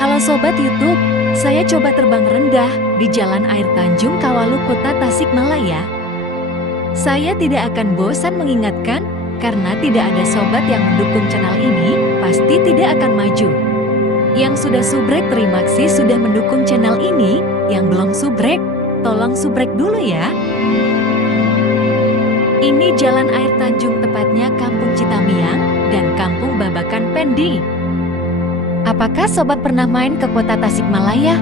Halo Sobat YouTube, saya coba terbang rendah di Jalan Air Tanjung Kawalu, Kota Tasikmalaya. Saya tidak akan bosan mengingatkan, karena tidak ada sobat yang mendukung channel ini, pasti tidak akan maju. Yang sudah subrek terima kasih sudah mendukung channel ini, yang belum subrek, tolong subrek dulu ya. Ini Jalan Air Tanjung, tepatnya Kampung Citamiang dan Kampung Babakan Pendi. Apakah sobat pernah main ke Kota Tasikmalaya?